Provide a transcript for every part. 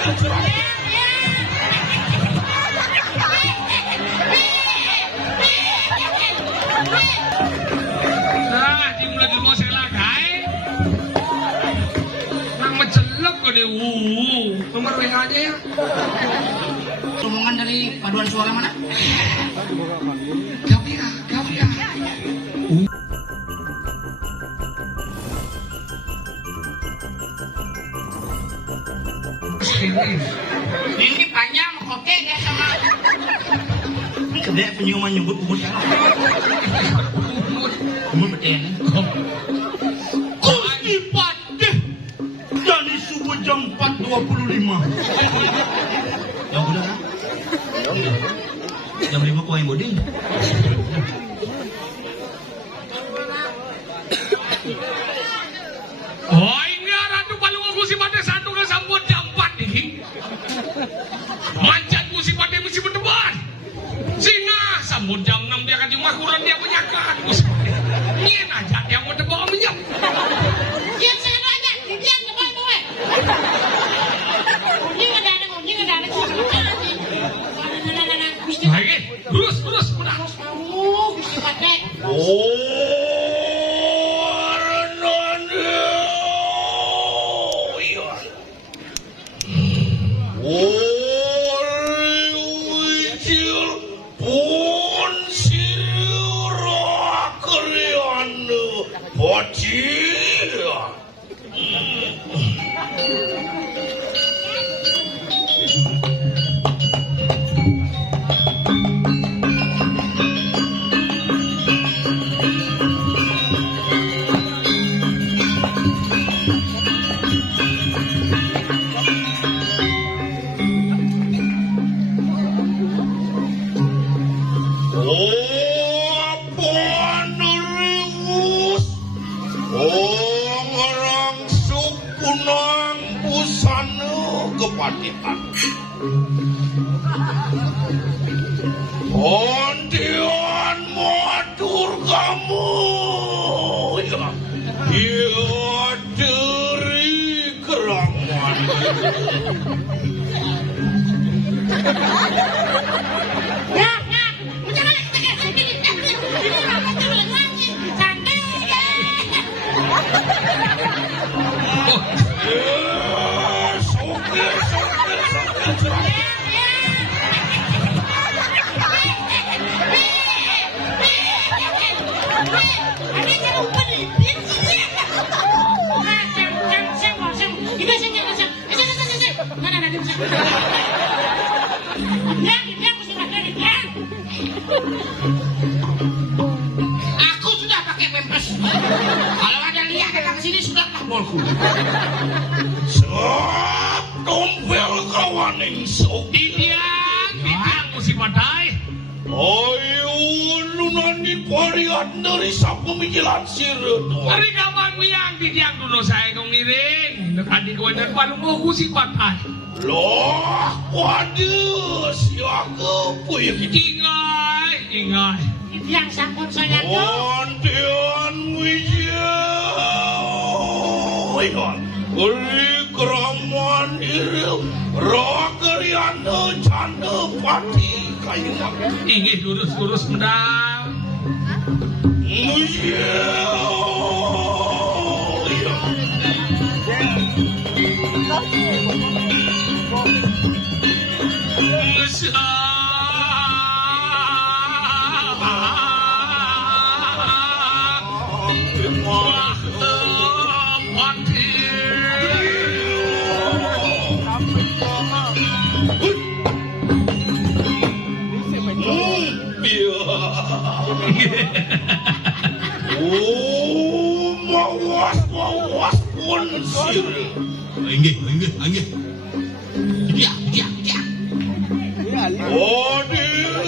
Nah, dimulai mau saya lagai. Nang mencelok ke deh. Nomor WA-nya ya. Omongan dari paduan suara mana? Gavia. Ini panjang, oke deh sama. Kedek penyuman nyebut umur kan? Umur beten. Gusti Patih dari subuh jam 4.25. Ya udah kan? Jam 5 kau yang boding. Oh ini Ratu Palung aku si Patih satu ke sambut jam 4 nih. Mancat si Patih mesti berdebat. Singa sambut jam 6 dia kan cuma kurang dia menyakat. Ini aja dia mau tebak minyak. Diam saya aja, diam boy. Ini ada. Lagi, terus udah. Gusti Patih. Ondian matur kamu ya dari keraman Ya, jangan lagi. Santai ya. Sokir Aku sudah pakai pempes. Kalau ada lihat datang ke sini sudah bolku. Sop tompel kawaning sok Didiang mesti Patih. ayo nunani pariat dari sapu mijilan sirut Hari kapan yang didiang dulu saya kong niring. Adik gue dan Palung aku si Patih. loh waduh siapa punya Ingai. Yang sampun saya tuh. ondian wijau beri keraman irim rokeriana canda pati kayu Inggih lurus mendang. Oh, mawas pun sir. Inggih. Dia. Oh, dia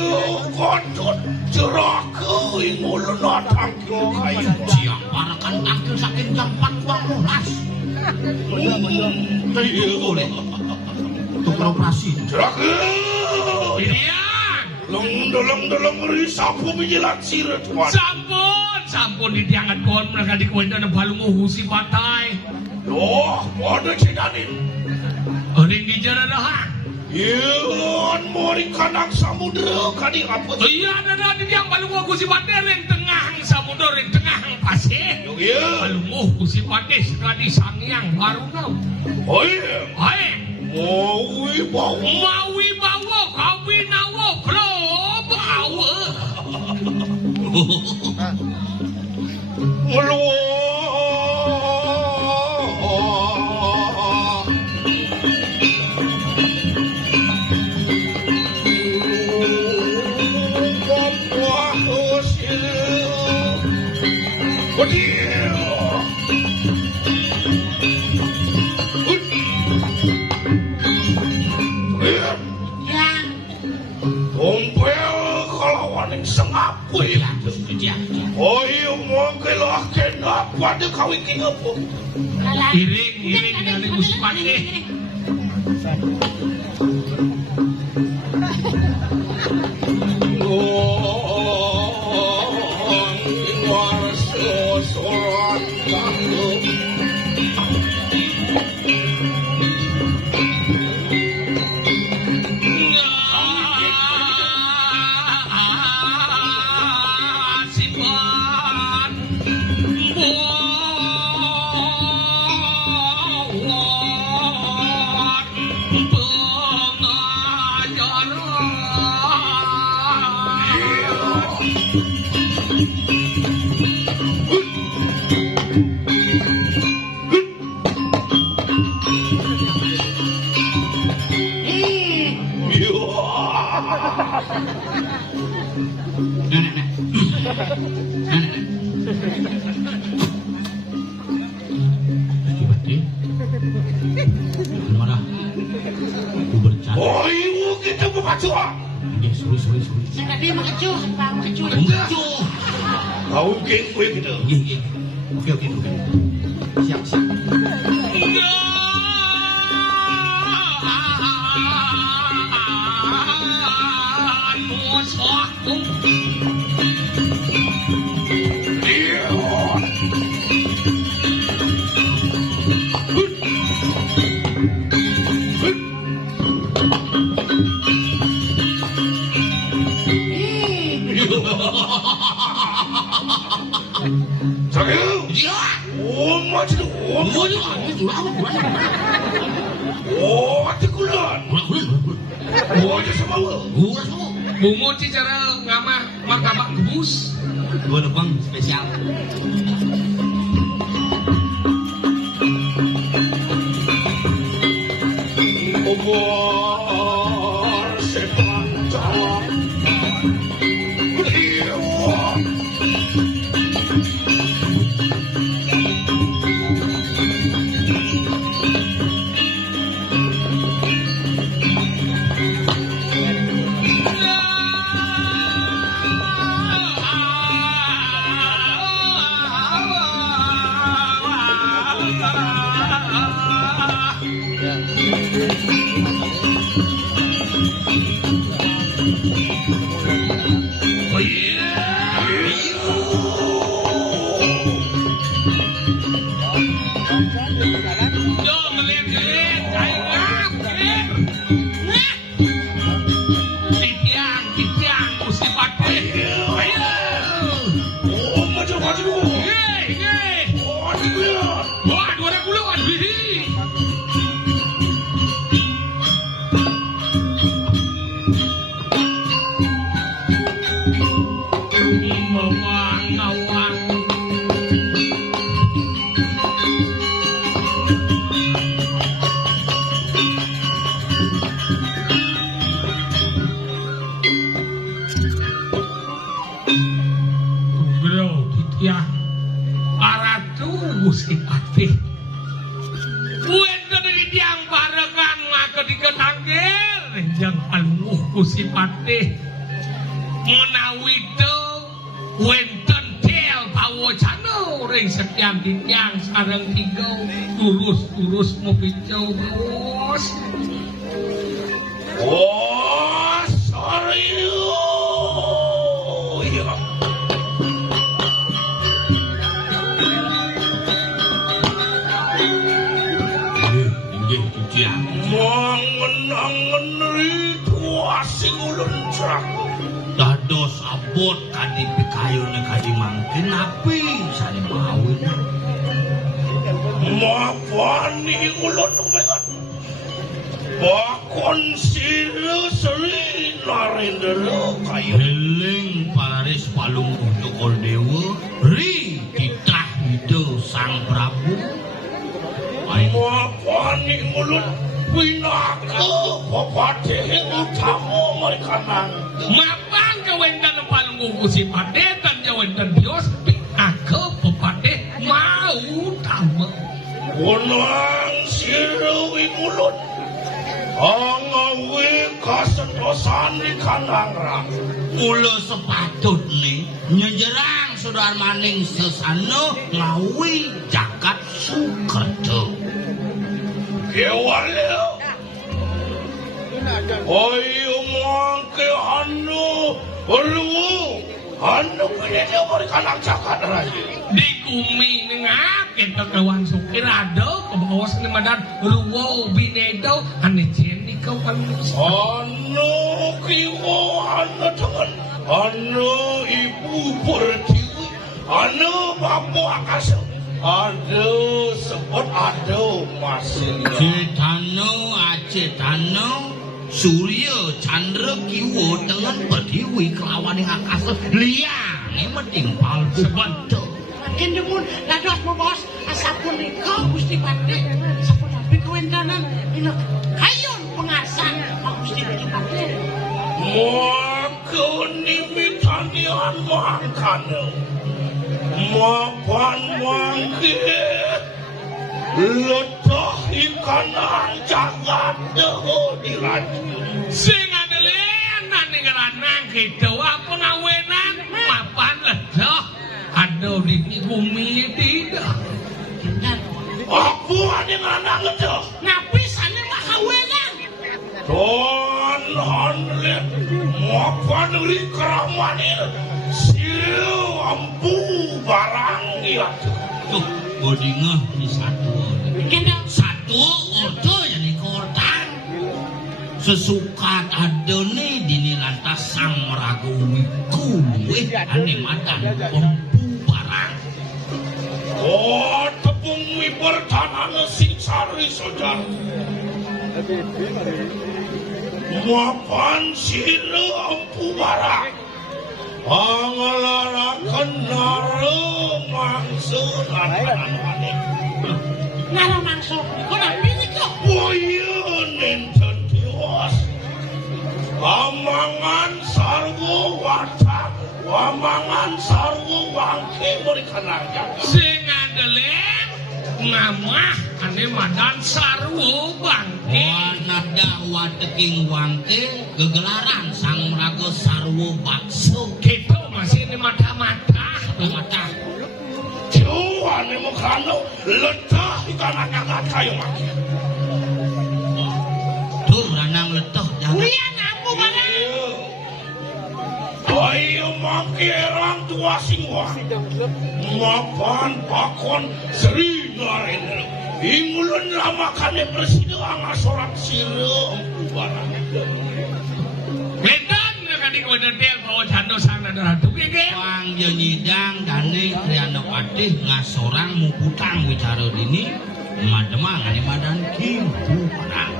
kotor ceraka ingulun datang kayu. Siang parakan tangkil sakit jam 4.12. Boleh. Untuk operasi. Ceraka. Didiang. Dalam risapu menjelat sirat. Sampun didiangan kon mereka di kuwenda na Palung si Patih. Loh, pada cidanin. Ring di jaradahan. Yeun mori kanang samudra kadi apa tuh? Iya ada di yang balunguh ku si Pate ring tengah samudra ring tengah pasir. Iya. Balunguh ku si Pate sekali sangyang baruna. Oh iya. Hai. Mawi bawa kawinawa bro bawa. Oh iya mau gelah kenapa dia kawin kini apa? Iring dari Usmane. Oh iya kita buka cua. Sorry. Saya tadi mengecuh, mengecuh. Kau geng gue gitu. Oke. Siap. Sayang. Iya. Oh macam Oh hati kulan. Oh aja sama lo. Bungo ci cara ngamah martabak gebus. Gua nebang spesial. Umur sepanjang. Gusti Pati. Wenten di tiang parekan ngakedikeun tanggel renjang almuh Gusti Pati. Menawi teu wenten tel pawocana ring sekian tiang sareng tigau turus mopicau bos. Oh, sorry. angen-angen tua sing ulun crak. Dados abot kadi pikayune kadi mangkin api sane mawin. Mapani ulun umengan. Bakon siri narendra kayu. Eling paris palung untuk dewa ri titah hidup sang Prabu. Mapani ulun winaka papating utama mereka nang. Mapang kawendan palung kusi padetan jawendan dios aku pepade mau tamu. Unang siri ulun. Angawi kasentosan di kanangra. Mula sepatutne nyejerang Sudar maning sesano ngawi jagat Sukerto. Kewaleo. Ayo mangke anu pindah berkanang jagat raja. Di kumi nengak kita kawan sukir ada ke bawah sini madan ruwo binedo ane jendi kawan Anu kiwo anu dengan anu ibu pertiwi anu bapu akasa aduh sebut aduh masih Cetano Surya Chandra kiwo dengan pertiwi kelawan yang akasa liang ini metimpal sebentar. Makin demun dados bos asapun nika Gusti Pati sapun api kawendanan ina kayun pengasan Gusti Pati. maka nimitanian makana mapan mangke letah ikanang jagat deho di radio. sing adelenan ning ranang kita apa ngawenan mapan ledoh aduh di bumi tidak Aku ada nganang itu. Napi sana mah kawenan. Don hanlet mapan ri keraman siu ampu barang ya. Tuh, bodingah di satu. Kendang Satu ordo jadi kortan. Sesukat ada nih dini lantas sang meragu wiku ane madan empu barang. Oh, tepung mi bertahan sing sari saudara. Mapan siu ampu barang. Pangalarakan nara mangsun anak-anak. nara mangso ko napi nika. Wayun enten tiwas. Wamangan sarwo watak, wamangan sarwo wangke berikan aja. sing adeleng ngamah ane madan sarwo bangke Wanada wateking wangke gegelaran sang meraga sarwo bakso. kita masih ini mata-mata Mata Cuan ni mukano letah ikan anak kayu maki. tuh ranang letah jangan. Lian ampu barang. Ayo maki orang tua singwa. Mapan pakon seri narendra. Ingulun lama kane presiden ngasorak siru barang. Ledan kadi kemudian dia bawa jando sang nadara tuh ge Wang nyidang dane Triana Patih ngasorang muputang wicara dini mademang ane madan kimpu parang.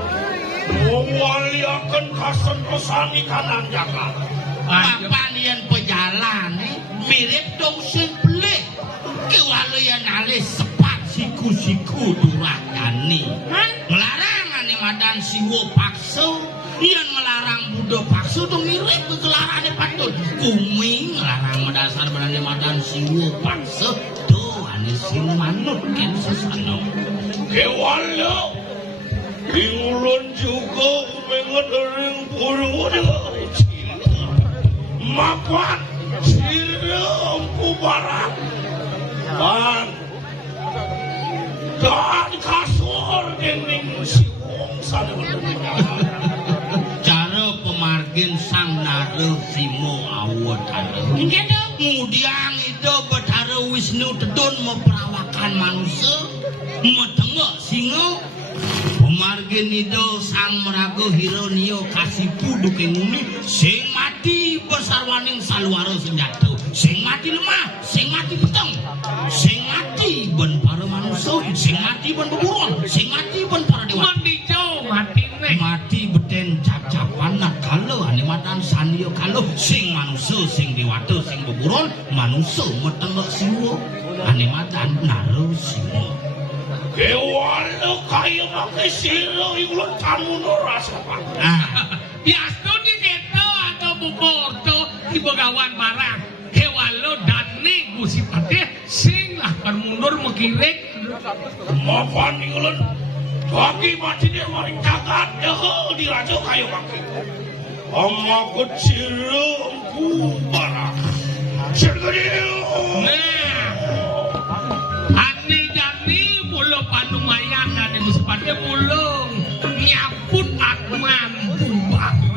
Mewaliakan kasan pesani kanan jagat. Papan yang pejalan mirip dong sing pelih. Kewalian alis sepat siku-siku durakani. Melarang ane madan siwo pakso. Yang melarang Buddha pakso tuh mirip kegelaran patut. Kuming melarang madasar berani madan siwo pakso. Tuh ane sing manut kan sesano. Kewalo ingulun juga mengedering puru dengan cila mapan cila empu barang dan kasur gening si wong sana Cara pemargin sang nare simo awatara. Kendang Kemudian itu Bathara Wisnu Tedun memperawakan manusia, metengok singo, Margenido sang merago hironio kasih pudu kenguni sing mati besarwaning saluara senjata sing mati lemah sing mati peteng sing mati ben para manusia sing mati ben beburon sing mati ben para dewa Mandijo mati nih. mati beden cacapan nak kalau ane matan sanio kalau sing manusia sing dewata sing beburon manusia metengok siwo ane matan naruh siwo Kewalo kayo makisiro ikulon tamu no rasa pak. Biasto di Geto atau Buporto di Begawan Barang. Hewalo dane Gusti Patih sing lah kan mundur mengkirik. Mapan ikulon bagi mati dia maring kagat deh di raja kayo maki. Amma kecil barang. Sergio. Panumayan dan Gusti Patih mulung nyaput aku mampu banget.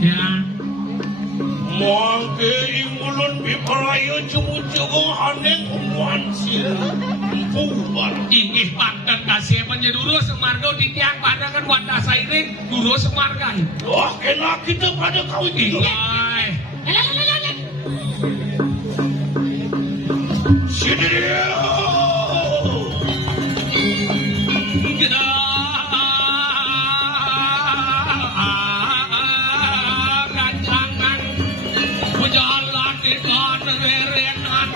Ya. Mangke ingulun biparayo cumu-cumu haneng umuan sila. Ingih panten kasih penjeduru semarga di tiang pandangan wadah sairing duru semargan. Wah kena kita pada kau itu. Sini dia. Rancangan berjalan di kanan rerenan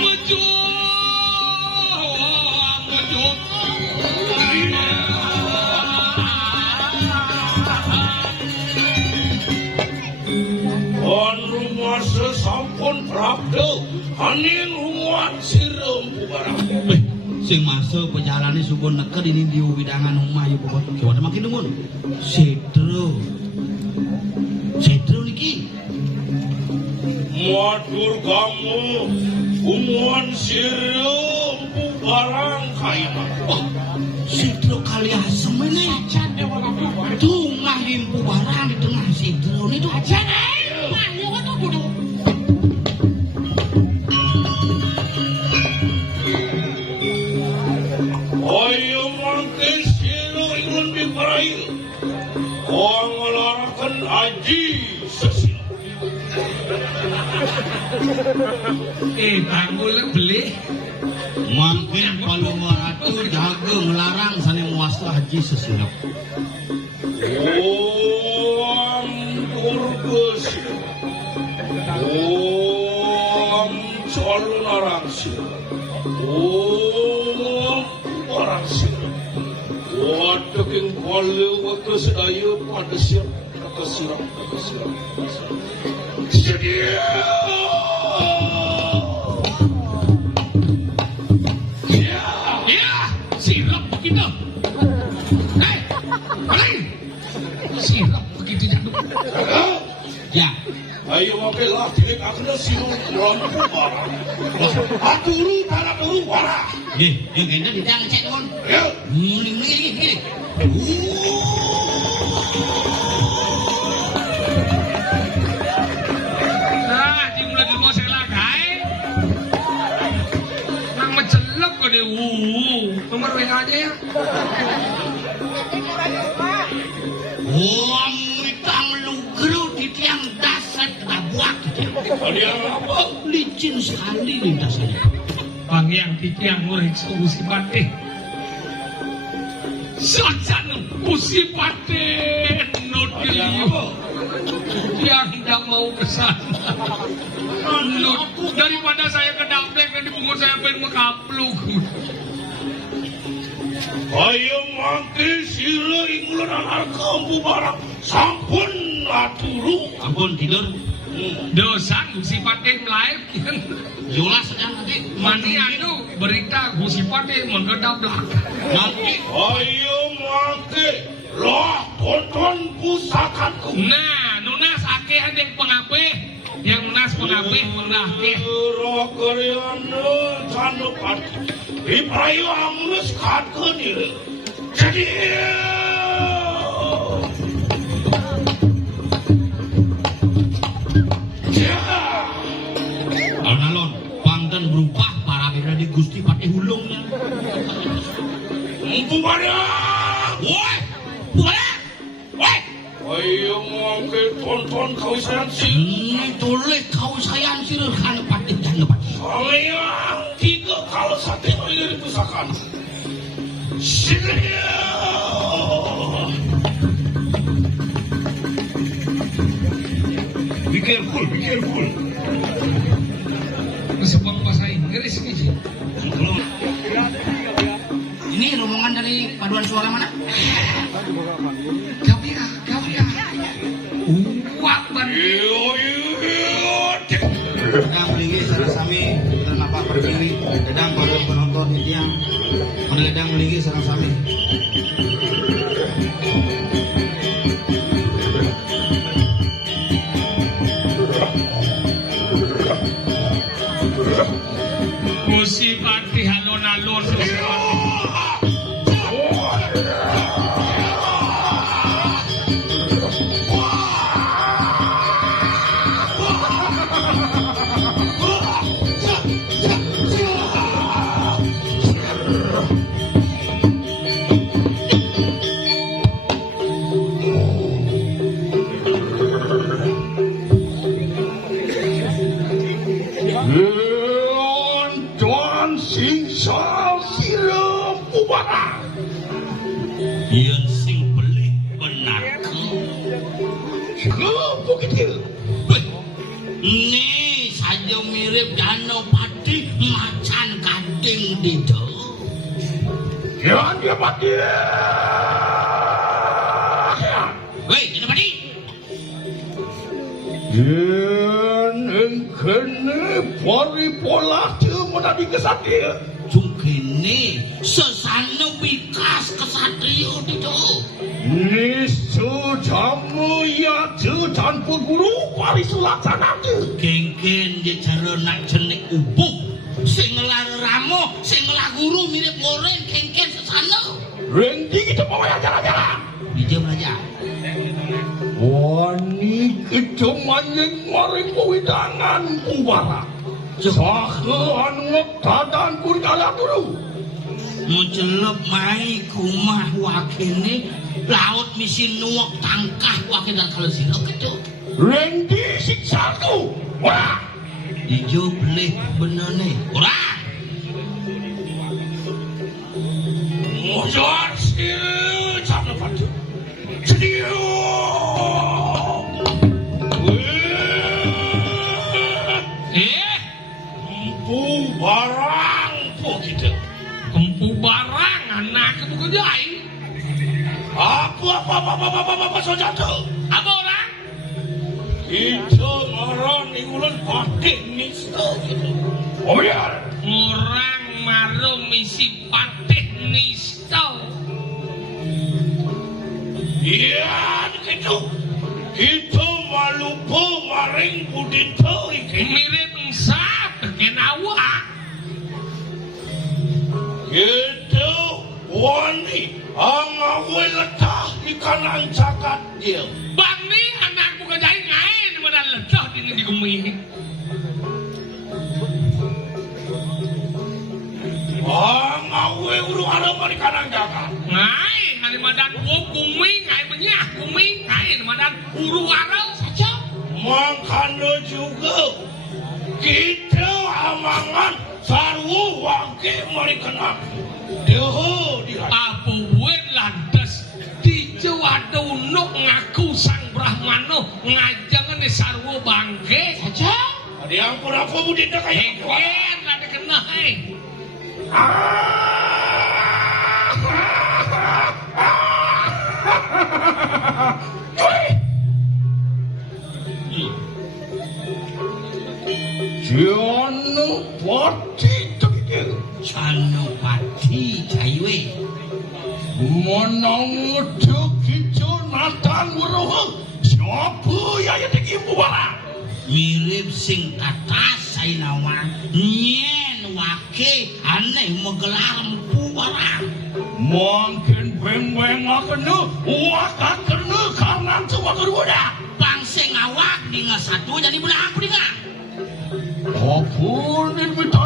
maju. Rumah sesampun Prabdo hanin rumuan sirum barang. Sing masuk perjalanan subun neker ini di widangan rumah ya bobot kiwat makin numun. Setro niki. Matur kamu rumuan sirum barang kaya. Setro kali asem ini. Tuh ngalimpu barang di tengah setro ini tuh. Ayo mangke silo ingun biparayo. Kau ngelarakan aji sesilo. Tanggul beli. Mungkin kalau ratu jaga melarang sani muasa haji sesilap. Om Durgus. Om Calon Arangsi. Om Arangsi. Waduh yang kalau waktu sedaya pada siap. Sedia. Ya, sirap begitu. Balik. Sirap begitu jaduk. Ya. Ayo mampir lah, tidak akan siru lampu barang. Aturu, tanah turu, warah. Yang kena di tangan cek kon. Ya. Ini. Nah, dimulai di rumah saya lagai. Nang mencelok ke deh. Nomor WA aja ya. Wah, mitang lugru di tiang dasar tabuak. Kalian apa? Licin sekali lintasannya. Bang yang tiang mulai Gusti Patih. Sajan Gusti Patih Kalian apa? yang tidak mau ke sana. Daripada saya ke Dablek dan dibungkus saya pengen mekapluk. Ayo mangke sila ingulun harga ambu barang. Sampun aturu. Ampun tidur. Dosa Gusti Patih melahirkan. Yola sedang nanti. Mani anu berita Gusti Patih menggedablak. Nanti. Ayo mangke loh tonton pusakanku. Nah, nunas akeh adek pengapih. Yang nunas pengapih menakeh. Roh karyana candukan. Iprayu amunus katkan ini. Jadi. Ya. wonten berubah para beda di Gusti Patih Hulungnya. Bubarnya. Woi, bubarnya. Woi. Ayo ngomongke tonton kawisayan sih. Toleh kawisayan sih kan Patih dan Patih. Kalian tiga kalau sate ini dipisahkan. Sini. Be careful, be careful. Sebab bahasa Inggris nih sih. Ini rombongan dari paduan suara mana? Kau ya. Ban. Sedang melinggi sareng sami dan apa berdiri sedang pada penonton yang sedang melinggi sareng sami. Gusti Patih alon-alon. Yen sing beli benar ke. Begitu. Ini saja mirip Danau Patih macan kading dido. Jangan dia mati. Woi, ini Patih. Yen engkene pori pola cuma nabi kesatria. Jungkini sesana wikas kesatria dido. Nisu jamu ya jujan guru parisulaksana tu. Genggen di nak jenik ubuk. Sing ngelar ramo, sing ngelar guru mirip goreng genggen sesana. Rendi kita mau ya jalan-jalan. Dijam aja. Wani kecuman yang maring pewidangan kubara. Sahaan ngektadan kurikala dulu. Mencelep mai kumah wakini laut misi nuak tangkah wakinan kalau sila ketu. Rendi siksa tu. Wah. Ijo boleh bener nih. Orang. Mojar sih jangan padu. Sedio. Empu barang begitu. Empu barang anak itu kejai. Apa saja tu. Apa orang? Itu ngaran igulan pakai nisto gitu. Oh ya. Orang maru misi Patih nisto. Iya gitu. Itu malupo maring budito iki. Mirip ensap kenawa. Itu wani amawe letah di kanan cakat dia. Bani anakku kejai ngain modal lecah di gumi. Amawe urung arep di kanan cakat. Ngai, hari madan gumi ngai benyah gumi ngain madan uru arau saja. Makanya juga kita amangan sarwu wangke mari kena. Deho dia. Apa buat lantas di Jawa Unuk ngaku sang Brahmano ngajangan di sarwo bangke saja. Ada yang pura apa budita kayak gitu. Heket lah dia kena hai. Jano pati begitu. Canopati Jaiwe. Menang begitu natan weruh. Siapa yang tinggi buara? Mirip sing kata sainawan nyen wake aneh menggelar empu barang. Mungkin beng-beng akenu, waka kenu kanan semua kedua. Bang sing awak di satu jadi belah apa di Apun ini minta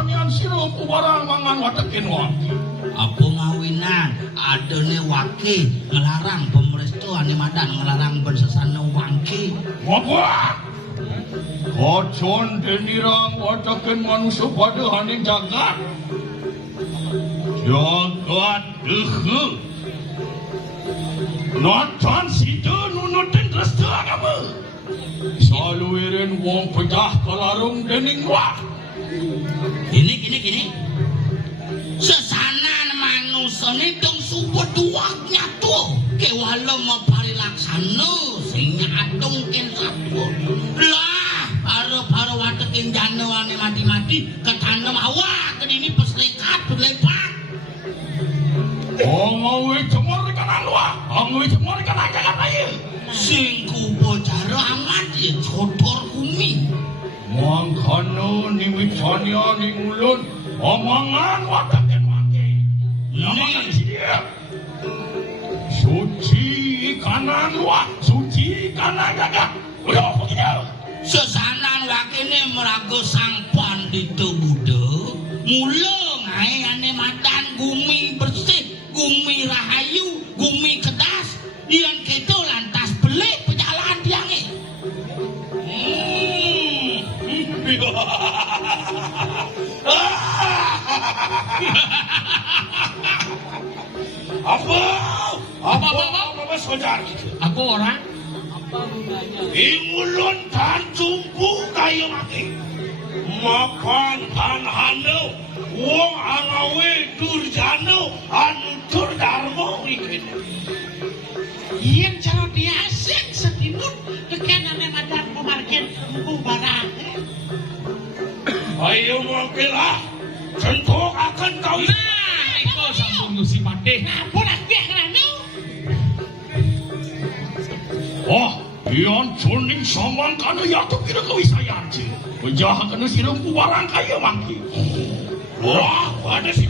somangan watekin wangki. Apa ngawinan adone wake ngelarang pemerintah ane madan ngelarang bersesana wangki. Apa? Kojon denirang watekin manusia pada haning jagat. Jagat dehe. Nonton situ nunutin restu agama. Saluirin wong pejah kelarung dening wah. Gini. Sesanan manusia ni dong support duaknya tuh. Kewala mau parilaksana sehingga adong ken satu. Lah, para watekin jana ane mati-mati ketanam awak ini peslekat berlepat. Ngawi cemor kanan wah, ngawi cemor kanan jangan air. Singku bocara amat ya kotor bumi. Mangkana ni wicanya ni ulun omongan wataken wake. Namakan si dia. Suci kanan wak, suci kanan jaga. Udah begitu. Sesanan wakene merago sang pandita Buddha. Mula ngae ane madan gumi bersih, gumi rahayu, gumi kedas. Yang keto lantas belik pejalan diange. Apa saudara kita? Apa orang? Ingulun tan jumpu kayu mati. Makan tan hano, wong angawe durjano, anu durdarmo ikin. Yen cara dia asing sedinut tekanane madan pemargin bubarang. Ayo mangkilah, sentuk akan kau. Nah, itu sampun Gusti Patih. Ampun akeh rene. Oh, iyon cuning saman kana yatu kira kawisayan sih. Penjahat kana sirung bubarang kaya mangki. Wah, ada sih